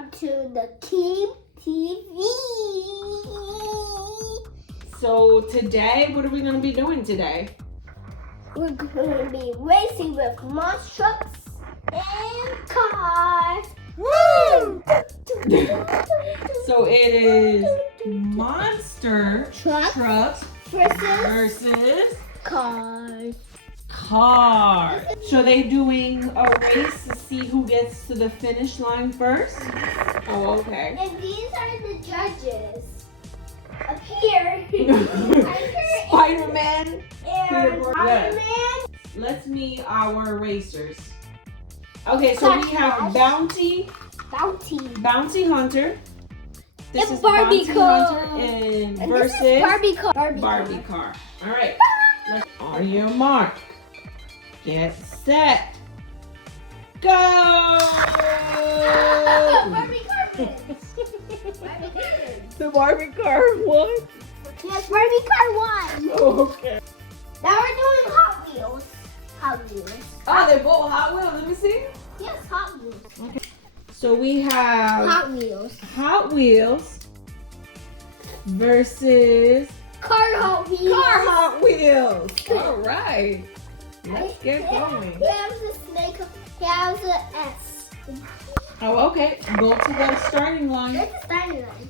welcome to Nakeem TV. So today, what are we going to be doing today? We're going to be racing with monster trucks and cars. Woo! So it is monster Trucks versus cars. car. So they doing a race to see who gets to the finish line first? Oh, okay. And these are the judges. Up here, Spider-Man. and Iron Man. Let's meet our racers. Okay, so we have Bounty Hunter. This And is Barbie Bounty car. Hunter and And versus this is Barbie car. Barbie car. All right. On your mark. Get set. Go! Barbie car wins. The Barbie car won. Yes, Barbie car won. Okay. Now we're doing Hot Wheels. Hot Wheels. Oh, they're both Hot Wheels. Let me see. Yes, Hot Wheels. Okay. So we have Hot Wheels. Hot Wheels versus Car Hot Wheels. Car Hot Wheels. All right. Let's get going. He has a snake. He has an S. Oh, okay. Go to the starting line. Where's the starting line?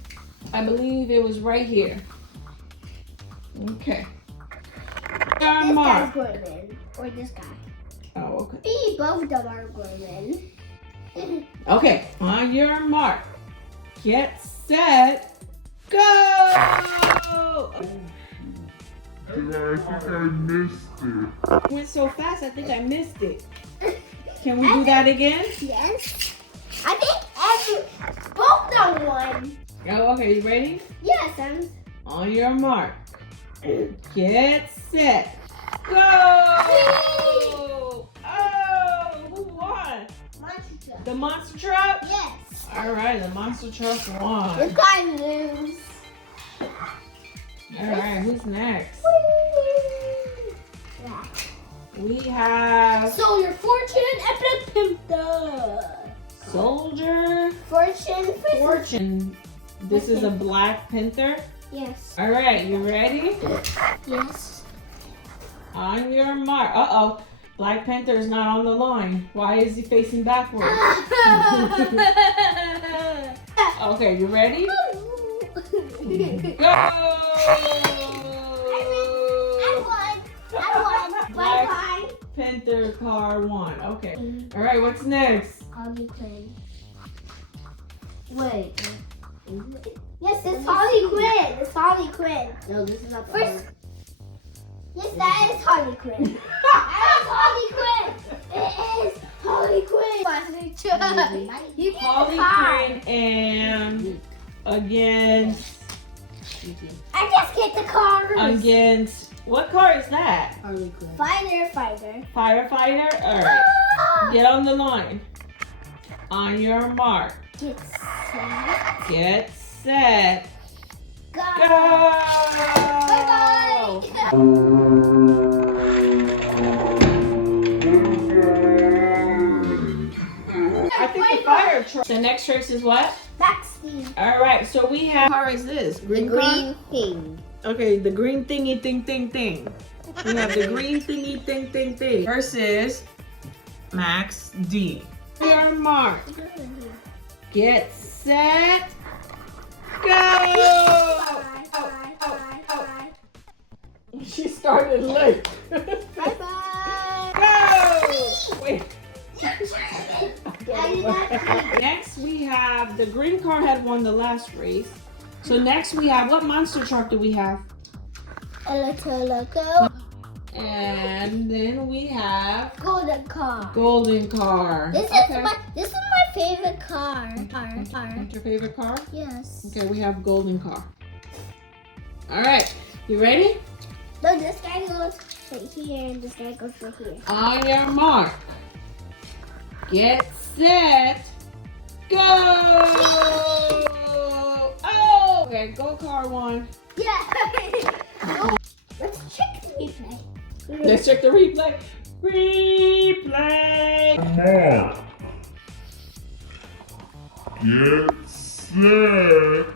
I believe it was right here. Okay. This guy's Mark. going to win. Or this guy. Oh, okay. Both of them are going to win. Okay. On your mark. Get set. Go! I think I missed it. Went so fast, I think I missed it. Can we do that again? Yes. I think both of them won. Oh, okay. You ready? Yes, On your mark. Get set. Go! Oh, who won? Monster truck. The monster truck? Yes. All right, the monster truck This won. guy lose. All right, who's next? Yeah. We have So your fortune epic pimper. Soldier Fortune. This is a Black Panther. Yes. All right, you ready? Yes. On your mark. Uh-oh. Black Panther is not on the line. Why is he facing backwards? Okay, you ready? Go! I won. Black Bye Panther car won. Okay. All right, what's next? Harley Quinn. Wait. Yes, it's Harley Quinn. It's Harley Quinn. No, this is not the First. Yes, that is Harley Quinn. That is Harley Quinn. It is Harley Quinn. You get Harley the car. Quinn and against I just get the car. what car is that? Harley Quinn. Fighter. Firefighter? All right. Get on the line. On your mark. Get set. Get set. Go. Go! Bye-bye. I think the fire truck. The next race is what? Maxine. All right. So we have. What car is this? The green thing. Okay, the green thingy thing. We have the green thingy thing versus Max D. Your mark. Get set. Go! Bye. She started late. Bye. Go! Wait. I did not Next we have the green car had won the last race. So next we have, what monster truck do we have? Loco. And then we have Golden car. golden car. This is my favorite car. What's your favorite car? Yes. Okay, we have golden car. All right, you ready? No, this guy goes right here and this guy goes right here. On your mark. Get set. Go! Oh! Okay, go car one. Yeah. No, let's check the replay. Let's check the replay. Replay! Mark. Get set.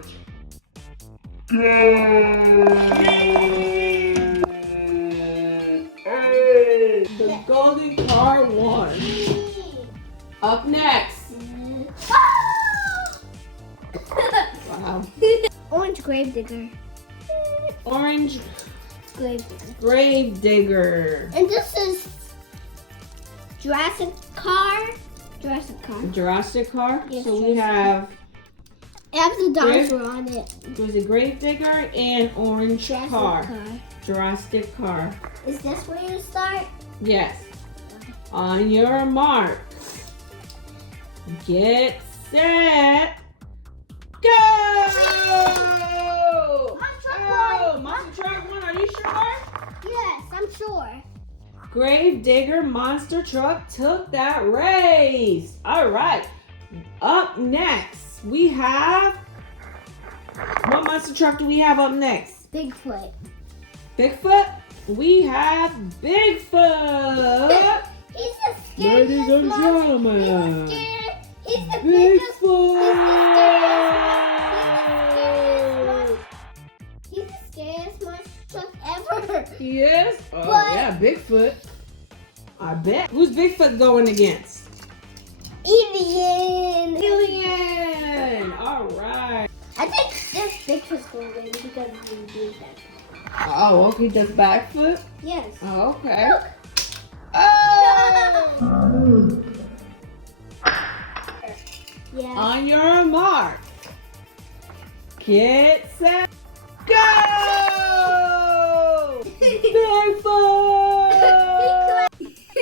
Go! Hey, the golden car won. Up next. Wow. Orange Gravedigger. Orange Gravedigger. Gravedigger. And this is Jurassic Car. Jurassic Car. Jurassic car. Yes, So we Jurassic have, It has the dinosaur on it. there's a Gravedigger and orange Jurassic car. Car. Jurassic car. Is this where you start? Yes. On your mark. Get set. Go! Monster truck Oh, won. monster truck won. Are you sure? Yes, I'm sure. Gravedigger monster truck took that race. All right. Up next, we have, what monster truck do we have up next? Bigfoot. Bigfoot? We have Bigfoot. He's the Ladies scariest and monster. gentlemen, He's the biggest. Bigfoot. He's the scariest monster truck ever. Yes. Oh, But- yeah, Bigfoot. I bet. Who's Bigfoot going against? Alien. Alien. All right. I think this Bigfoot's going to win because he did that. Oh, okay. Does backfoot? Yes. Oh, okay. Look. Oh! Yeah. On your mark. Get set. Go! Bigfoot!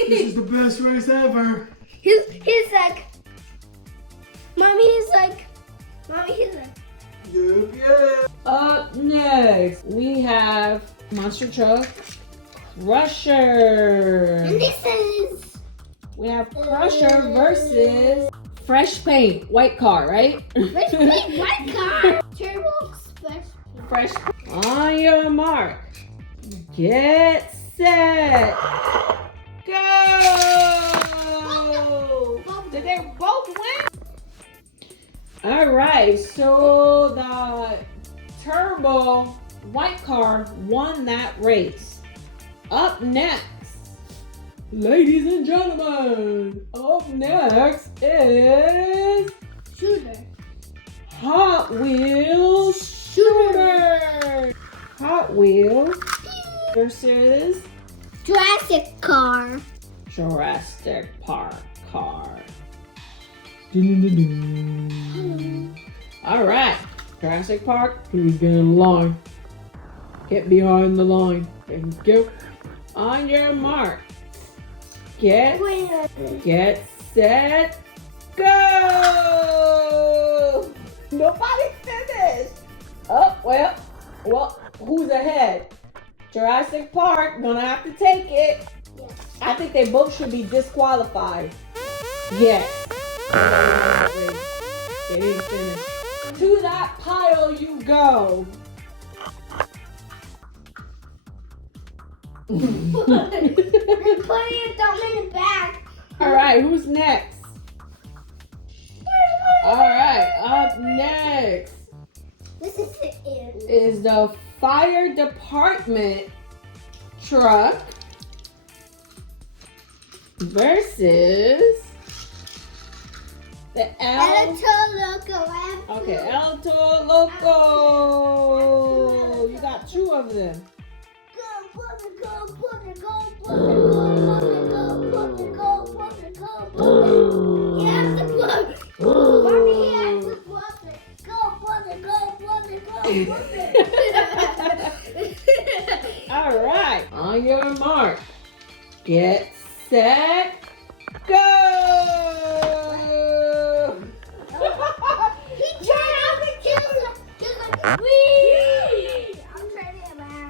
This is the best race ever. He's like, Mommy, he's like, Yep. Up next, we have monster truck Crusher. and this is We have Crusher versus Fresh Paint, white car, right? Fresh Paint White Car. Turbo Fresh. Fresh. On your mark. Get set. Go! Did they both win? All right, so the turbo white car won that race. Up next, ladies and gentlemen, up next is Shooter. Hot Wheels Shooter. Hot Wheels versus Jurassic Car. Jurassic Park car. All right, Jurassic Park, please get in line. Get behind the line. Thank you. On your mark. Get set, go! Nobody finished. Oh, well, who's ahead? Jurassic Park, gonna have to take it. Yes. I think they both should be disqualified. Yes. They didn't finish. To that pile you go. Putting your thumb in the back. All right, who's next? All right, up next This is the end. is the fire department truck versus the Okay, El Toro Loco. You got two of them. All right, on your mark, get set, go!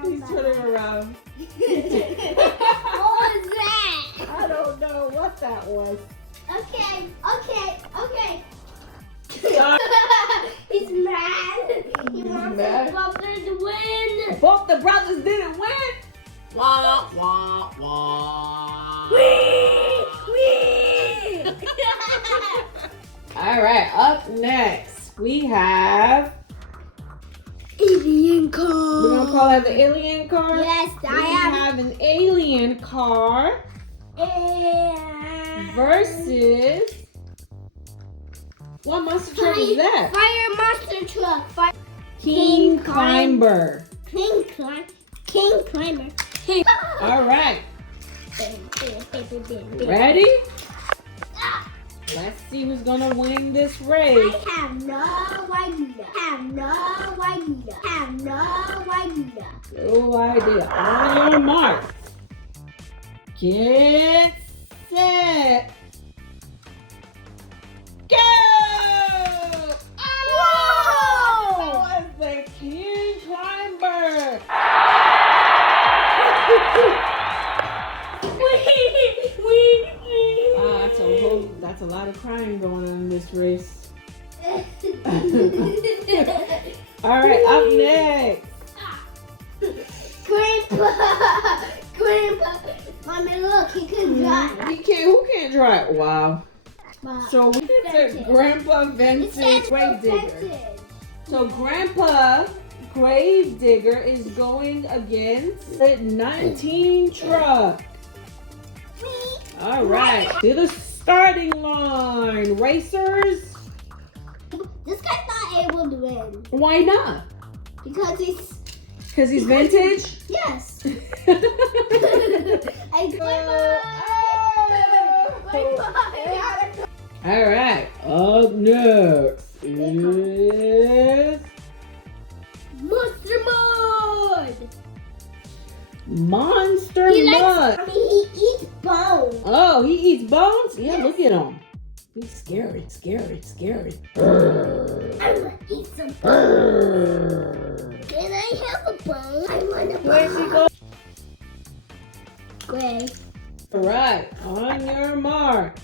He's turning around. What was that? I don't know what that was. Okay. Sorry. He's mad. He wants mad. his brother to win. Both the brothers didn't win. Wah, wah, wah. All right, up next we have. Alien car. We're gonna call that the alien car. Yes, We I am. have an alien car And versus. What monster truck is that? Fire monster truck. King Climber. King Climber. All right, ready? Let's see who's gonna win this race. I have no idea. No idea. On your mark. Get set. Go! Oh! That was the King Climber. That's a lot of crying going on in this race. All right, up next. Grandpa, Mommy, look, he can drive. He can't. Who can't drive? Wow. So we did Vintage. Grandpa Vintage Gravedigger. So Grandpa Gravedigger is going against the 19 truck. All right, to the starting line, racers. This guy's not able to win Why not? because he's Because he's vintage. yes. All right, up next is Monster Mud. Monster He Mud. he eats bones. Oh, he eats bones? Yeah, look at him. He's scary. I want to eat some bones. Can I have a bone? I want a bone. Where's he going? Gray. All right, on your mark.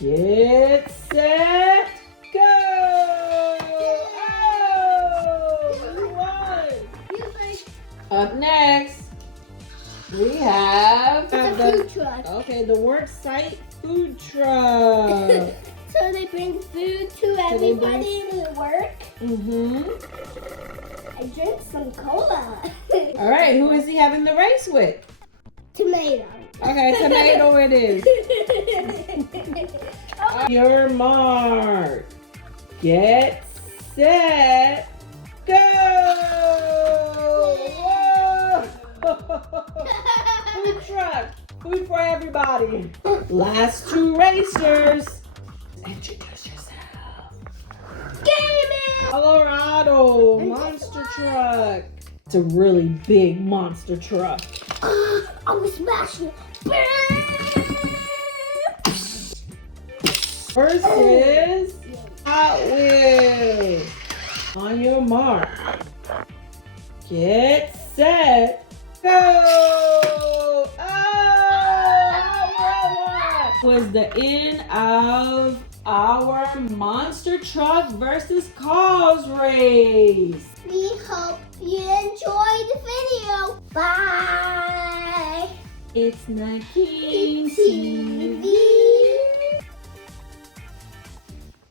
Get set, go! Oh, who won? Up next, we have It's a food truck. Okay, the Worksite food truck. So they bring food to everybody in work. Mm-hmm. I drink some cola. All right, who is he having the race with? Tomato. Okay, tomato it is. On your mark. Get set, go! Whoa! Food truck. Food for everybody. Last two racers. Introduce yourself. Gaming! Colorado monster truck. It's a really big monster truck. I was smashing it. Versus Hot Wheels. On your mark. Get set, go! Oh! Was the end of our monster truck versus cars race. We hope you enjoyed the video. Bye. It's Nakeem TV.